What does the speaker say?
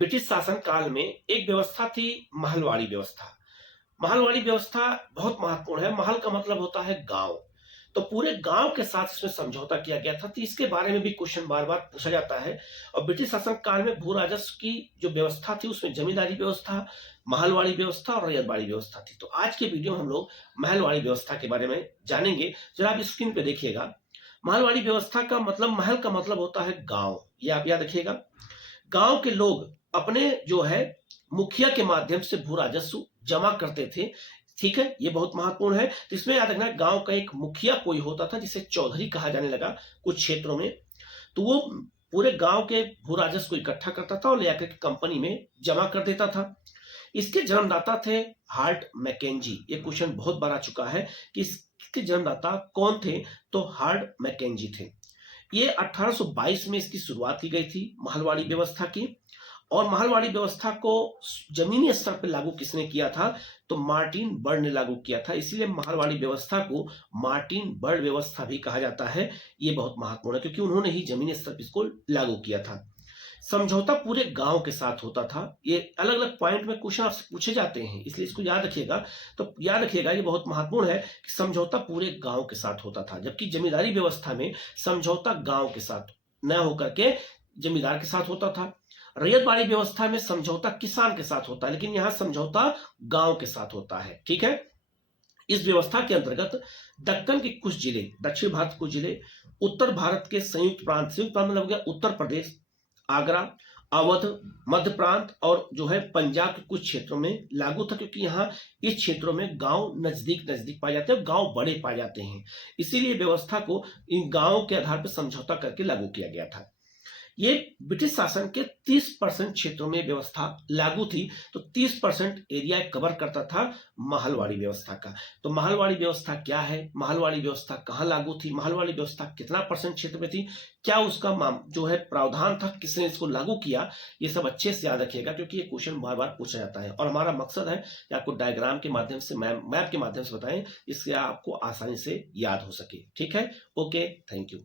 British शासन काल में एक व्यवस्था थी, महलवाड़ी व्यवस्था। महलवाड़ी व्यवस्था बहुत महत्वपूर्ण है। महल का मतलब होता है गांव। तो पूरे गांव के साथ इसमें समझौता किया गया था। तो इसके बारे में भी क्वेश्चन बार बार पूछा जाता है। और ब्रिटिश शासन काल में भू राजस्व की जो व्यवस्था थी उसमें जमींदारी व्यवस्था, महलवाड़ी व्यवस्था और रैयतवाड़ी व्यवस्था थी। तो आज के वीडियो में हम लोग महलवाड़ी व्यवस्था के बारे में जानेंगे। जरा आप स्क्रीन पे देखिएगा। महलवाड़ी व्यवस्था का मतलब, महल का मतलब होता है गांव। ये आप याद रखिएगा। गांव के लोग अपने जो है मुखिया के माध्यम से भू राजस्व जमा करते थे। ठीक है, ये बहुत महत्वपूर्ण है। तो इसमें याद रखना, गांव का एक मुखिया कोई होता था जिसे चौधरी कहा जाने लगा कुछ क्षेत्रों में। तो वो पूरे गांव के भू राजस्व को इकट्ठा करता था और ले आकर के कंपनी में जमा कर देता था। इसके जन्मदाता थे हार्ट मैकेंजी। ये क्वेश्चन बहुत बार आ चुका है कि इसके जन्मदाता कौन थे। तो हार्ट मैकेंजी थे। ये 1822 में इसकी शुरुआत की गई थी महलवाड़ी व्यवस्था की। और महलवाड़ी व्यवस्था को जमीनी स्तर पर लागू किसने किया था? तो मार्टिन बर्ड ने लागू किया था। इसीलिए महलवाड़ी व्यवस्था को मार्टिन बर्ड व्यवस्था भी कहा जाता है। ये बहुत महत्वपूर्ण है क्योंकि उन्होंने ही जमीनी स्तर पर इसको लागू किया था। समझौता पूरे गांव के साथ होता था। ये अलग अलग पॉइंट में क्वेश्चन आपसे पूछे जाते हैं, इसलिए इसको याद रखिएगा। तो याद रखिएगा, ये बहुत महत्वपूर्ण है कि समझौता पूरे गांव के साथ होता था, जबकि जमींदारी व्यवस्था में समझौता गांव के साथ न होकर के जमींदार के साथ होता था। रैयतवाड़ी व्यवस्था में समझौता किसान के साथ होता है, लेकिन यहां समझौता गांव के साथ होता है। ठीक है। इस व्यवस्था के अंतर्गत दक्कन के कुछ जिले, दक्षिण भारत के कुछ जिले, उत्तर भारत के संयुक्त प्रांत मतलब हो गया उत्तर प्रदेश, आगरा, अवध, मध्य प्रांत और जो है पंजाब के कुछ क्षेत्रों में लागू था, क्योंकि यहाँ इस क्षेत्रों में गांव नजदीक नजदीक पाए जाते हैं, गांव बड़े पाए जाते हैं। इसीलिए व्यवस्था को इन गांवों के आधार पर समझौता करके लागू किया गया था। ये ब्रिटिश शासन के 30% क्षेत्रों में व्यवस्था लागू थी। तो 30% एरिया कवर करता था महलवाड़ी व्यवस्था का। तो महलवाड़ी व्यवस्था क्या है, महलवाड़ी व्यवस्था कहाँ लागू थी, महलवाड़ी व्यवस्था कितना परसेंट क्षेत्र में थी, क्या उसका जो है प्रावधान था, किसने इसको लागू किया, ये सब अच्छे से याद रखिएगा क्योंकि ये क्वेश्चन बार बार पूछा जाता है। और हमारा मकसद है कि आपको डायग्राम के माध्यम से, मैप के माध्यम से बताएं, इससे आपको आसानी से याद हो सके। ठीक है। Okay, thank you.